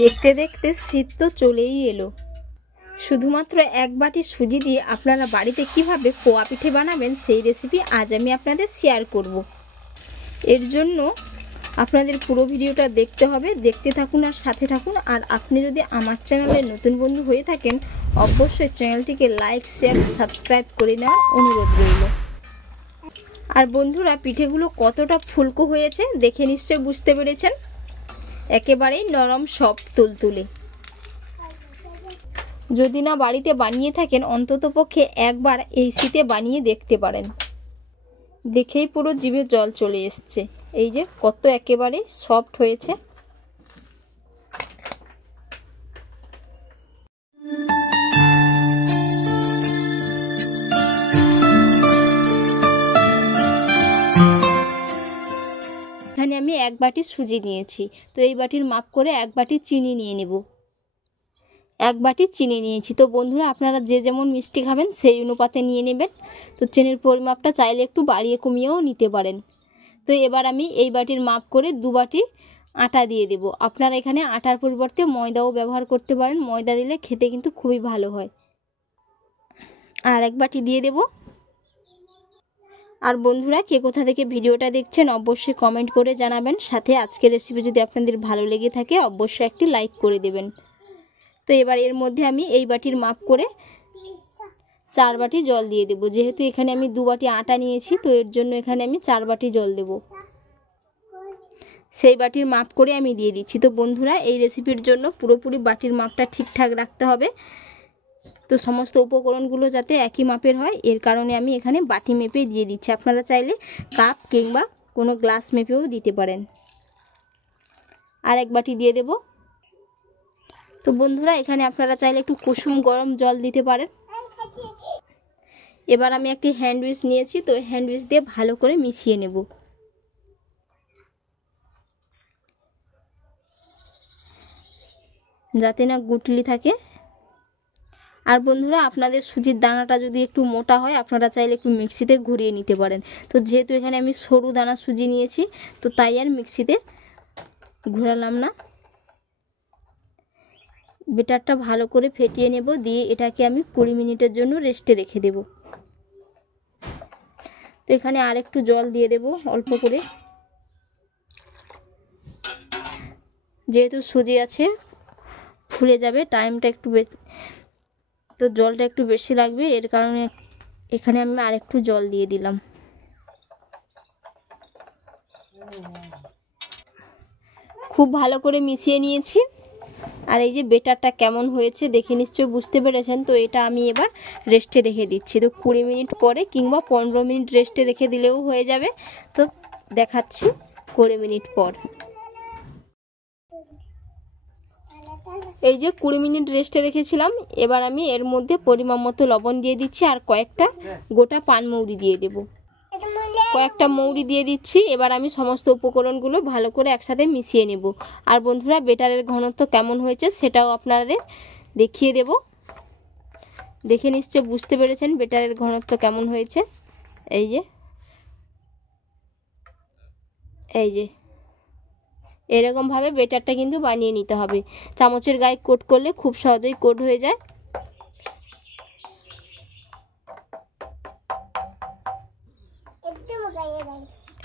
দেখতে দেখতে শীত তো চলেই এলো। শুধুমাত্র এক বাটি সুজি দিয়ে আপনারা বাড়িতে কিভাবে পোয়া পিঠে বানাবেন সেই রেসিপি আজ আমি আপনাদের শেয়ার করব। এর জন্য আপনাদের পুরো ভিডিওটা দেখতে হবে, দেখতে থাকুন আর সাথে থাকুন। আর আপনি যদি আমার চ্যানেলে নতুন বন্ধু হয়ে থাকেন অবশ্যই চ্যানেলটিকে লাইক, শেয়ার, সাবস্ক্রাইব করে নেওয়ার অনুরোধ রইল। আর বন্ধুরা, পিঠেগুলো কতটা ফুলকো হয়েছে দেখে নিশ্চয়ই বুঝতে পেরেছেন। একেবারেই নরম সফট তুলতুলে। যদি না বাড়িতে বানিয়ে থাকেন অন্ততপক্ষে একবার এই শীতে বানিয়ে দেখতে পারেন। দেখেই পুরো জিভে জল চলে এসছে। এই যে কত একেবারে সফট হয়েছে। এখানে আমি এক বাটি সুজি নিয়েছি, তো এই বাটির মাপ করে এক বাটি চিনি নিয়ে নেব। এক বাটি চিনি নিয়েছি। তো বন্ধুরা, আপনারা যে যেমন মিষ্টি খাবেন সেই অনুপাতে নিয়ে নেবেন। তো চিনির পরিমাপটা চাইলে একটু বাড়িয়ে কমিয়েও নিতে পারেন। তো এবার আমি এই বাটির মাপ করে 2 বাটি আটা দিয়ে দেব। আপনারা এখানে আটার পরিবর্তে ময়দাও ব্যবহার করতে পারেন, ময়দা দিলে খেতে কিন্তু খুবই ভালো হয়। আর এক বাটি দিয়ে দেব। আর বন্ধুরা, কে কোথা থেকে ভিডিওটা দেখছেন অবশ্যই কমেন্ট করে জানাবেন। সাথে আজকের রেসিপি যদি আপনাদের ভালো লেগে থাকে অবশ্যই একটি লাইক করে দেবেন। তো এবার এর মধ্যে আমি এই বাটির মাপ করে 4 বাটি জল দিয়ে দেব। যেহেতু এখানে আমি 2 বাটি আটা নিয়েছি, তো এর জন্য এখানে আমি 4 বাটি জল দেব। সেই বাটির মাপ করে আমি দিয়ে দিচ্ছি। তো বন্ধুরা, এই রেসিপির জন্য পুরোপুরি বাটির মাপটা ঠিকঠাক রাখতে হবে। তো সমস্ত উপকরণগুলো যাতে একই মাপের হয় এর কারণে আমি এখানে বাটি মেপে দিয়ে দিচ্ছি। আপনারা চাইলে কাপ কিংবা কোনো গ্লাস মেপেও দিতে পারেন। আর এক বাটি দিয়ে দেব। তো বন্ধুরা, এখানে আপনারা চাইলে একটু কুসুম গরম জল দিতে পারেন। এবার আমি একটি হ্যান্ড উইস্ক নিয়েছি, তো হ্যান্ড উইস্ক দিয়ে ভালো করে মিশিয়ে নেব। যাতে না গুটলি থাকে। আর বন্ধুরা, আপনাদের সুজির দানাটা যদি একটু মোটা হয় আপনারা চাইলে একটু মিক্সিতে ঘুরিয়ে নিতে পারেন। তো যেহেতু এখানে আমি সরু দানা সুজি নিয়েছি, তো তাই আর মিক্সিতে ঘোরালাম না। বেটারটা ভালো করে ফেটিয়ে নেব, দিয়ে এটাকে আমি 20 মিনিটের জন্য রেস্টে রেখে দেব। তো এখানে আর একটু জল দিয়ে দেব অল্প করে। যেহেতু সুজি আছে ফুলে যাবে, টাইমটা একটু বেশি, তো জলটা একটু বেশি লাগবে, এর কারণে এখানে আমি আর একটু জল দিয়ে দিলাম। খুব ভালো করে মিশিয়ে নিয়েছি। আর এই যে বেটারটা কেমন হয়েছে দেখে নিশ্চয়ই বুঝতে পেরেছেন। তো এটা আমি এবার রেস্টে রেখে দিচ্ছি। তো 20 মিনিট পরে কিংবা 15 মিনিট রেস্টে রেখে দিলেও হয়ে যাবে। তো দেখাচ্ছি 20 মিনিট পর। এই যে 20 মিনিট রেস্টে রেখেছিলাম। এবার আমি এর মধ্যে পরিমাণ মতো লবণ দিয়ে দিচ্ছি আর কয়েকটা গোটা পানমৌরি দিয়ে দেব। কয়েকটা মৌরি দিয়ে দিচ্ছি। এবার আমি সমস্ত উপকরণগুলো ভালো করে একসাথে মিশিয়ে নেব। আর বন্ধুরা, বেটারের ঘনত্ব কেমন হয়েছে সেটাও আপনাদের দেখিয়ে দেব। দেখে নিশ্চয় বুঝতে পেরেছেন বেটারের ঘনত্ব কেমন হয়েছে। এই যে এরকমভাবে বেটারটা কিন্তু বানিয়ে নিতে হবে। চামচের গায়ে কোট করলে খুব সহজেই কোট হয়ে যায়।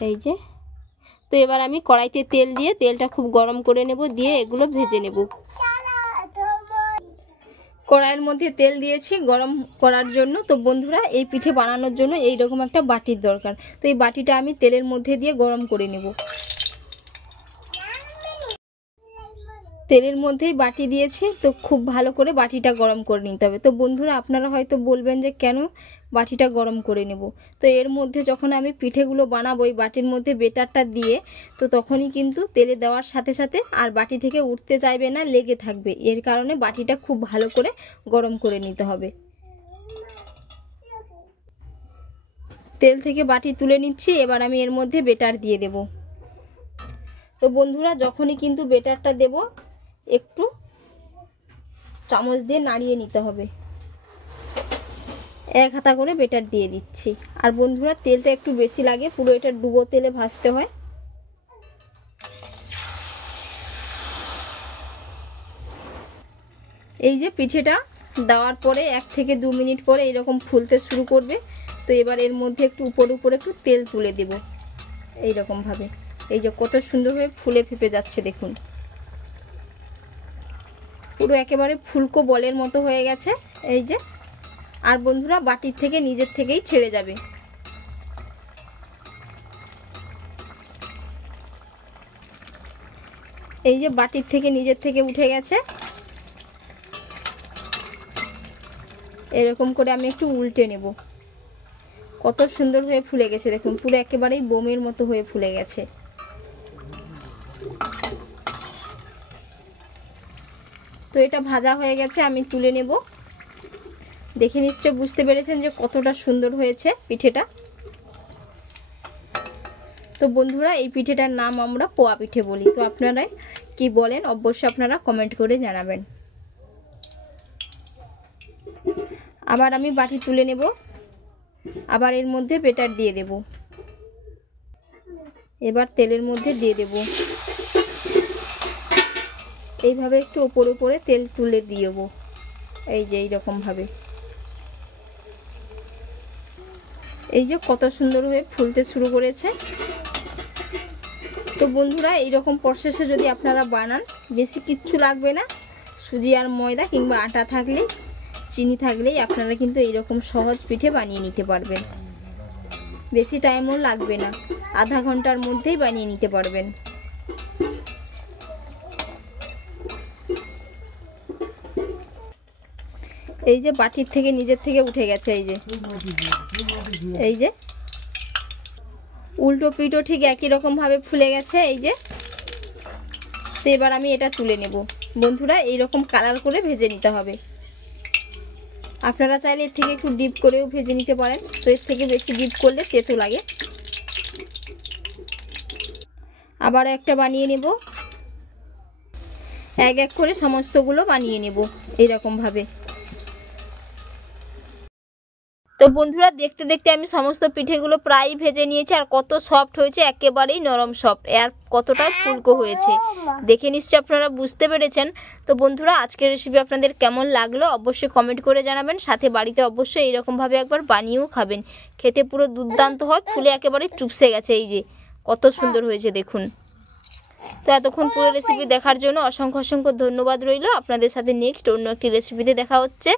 এই যে, তো এবার আমি কড়াইতে তেল দিয়ে তেলটা খুব গরম করে নেব, দিয়ে এগুলো ভেজে নেব। কড়াইয়ের মধ্যে তেল দিয়েছি গরম করার জন্য। তো বন্ধুরা, এই পিঠে বানানোর জন্য এইরকম একটা বাটির দরকার। তো এই বাটিটা আমি তেলের মধ্যে দিয়ে গরম করে নেব। তেলের মধ্যেই বাটি দিয়েছি, তো খুব ভালো করে বাটিটা গরম করে নিতে হবে। তো বন্ধুরা, আপনারা হয়তো বলবেন যে কেন বাটিটা গরম করে নেব। তো এর মধ্যে যখন আমি পিঠেগুলো বানাবো এই বাটির মধ্যে বেটারটা দিয়ে, তো তখনই কিন্তু তেলে দেওয়ার সাথে সাথে আর বাটি থেকে উঠতে চাইবে না, লেগে থাকবে। এর কারণে বাটিটা খুব ভালো করে গরম করে নিতে হবে। তেল থেকে বাটি তুলে নিচ্ছি। এবার আমি এর মধ্যে বেটার দিয়ে দেব। তো বন্ধুরা, যখনই কিন্তু বেটারটা দেব একটু চামচ দিয়ে নাড়িয়ে নিতে হবে। 1 হাতা করে বেটার দিয়ে দিচ্ছি। আর বন্ধুরা, তেলটা একটু বেশি লাগে, পুরো এটা ডুবো তেলে ভাজতে হয়। এই যে পিঠেটা দেওয়ার পরে 1 থেকে 2 মিনিট পরে এরকম ফুলতে শুরু করবে। তো এবার এর মধ্যে একটু উপরে একটু তেল তুলে দেব এইরকম ভাবে। এই যে কত সুন্দর হয়ে ফুলে ফেপে যাচ্ছে দেখুন, পুরো একেবারে ফুলকো বলের মতো হয়ে গেছে। এই যে, আর বন্ধুরা বাটির থেকে নিজের থেকেই ছেড়ে যাবে। এই যে বাটির থেকে নিজের থেকে উঠে গেছে। এরকম করে আমি একটু উল্টে নেব। কত সুন্দর হয়ে ফুলে গেছে দেখুন, পুরো একেবারেই বোমের মতো হয়ে ফুলে গেছে। তো এটা ভাজা হয়ে গেছে, আমি তুলে নেব। দেখে নিশ্চয় বুঝতে পেরেছেন যে কতটা সুন্দর হয়েছে পিঠেটা। তো বন্ধুরা এই পিঠেটার নাম আমরা পোয়া পিঠে বলি। তো আপনারা কি বলেন অবশ্যই আপনারা কমেন্ট করে জানাবেন। আবার আমি বাটি তুলে নেব, আবার এর মধ্যে বেটার দিয়ে দেব। এবার তেলের মধ্যে দিয়ে দেব। এইভাবে একটু উপরে তেল তুলে দিয়ে দেব। এই যে এইরকম ভাবে। এই যে কত সুন্দর হয়ে ফুলতে শুরু করেছে। তো বন্ধুরা এইরকম প্রসেসে যদি আপনারা বানান, বেশি কিচ্ছু লাগবে না। সুজি আর ময়দা কিংবা আটা থাকলে, চিনি থাকলেই আপনারা কিন্তু এইরকম সহজ পিঠে বানিয়ে নিতে পারবেন। বেশি টাইমও লাগবে না, আধা ঘন্টার মধ্যেই বানিয়ে নিতে পারবেন। এই যে বাটির থেকে নিজের থেকে উঠে গেছে। এই যে উল্টো পিঠো ঠিক একই রকম ভাবে ফুলে গেছে। এই যে, তো এবার আমি এটা তুলে নেব। বন্ধুরা এইরকম কালার করে ভেজে নিতে হবে। আপনারা চাইলে এর থেকে একটু ডিপ করেও ভেজে নিতে পারেন। তো এর থেকে বেশি ডিপ করলে তেতো লাগে। আবার একটা বানিয়ে নেব। এক করে সমস্তগুলো বানিয়ে নেব এইরকম ভাবে। তো বন্ধুরা দেখতে দেখতে আমি সমস্ত পিঠেগুলো প্রায় ভেজে নিয়েছি। আর কত সফট হয়েছে, একেবারেই নরম সফট, আর কতটা ফুলকো হয়েছে দেখে নিশ্চয়ই আপনারা বুঝতে পেরেছেন। তো বন্ধুরা আজকের রেসিপি আপনাদের কেমন লাগলো অবশ্যই কমেন্ট করে জানাবেন। সাথে বাড়িতে অবশ্যই এইরকম ভাবে একবার বানিয়েও খাবেন, খেতে পুরো দুর্দান্ত হয়। ফুলে একেবারে চুপসে গেছে। এই যে কত সুন্দর হয়েছে দেখুন। তো এতক্ষণ পুরো রেসিপি দেখার জন্য অসংখ্য ধন্যবাদ রইল। আপনাদের সাথে নেক্সট অন্য একটি রেসিপিতে দেখা হচ্ছে।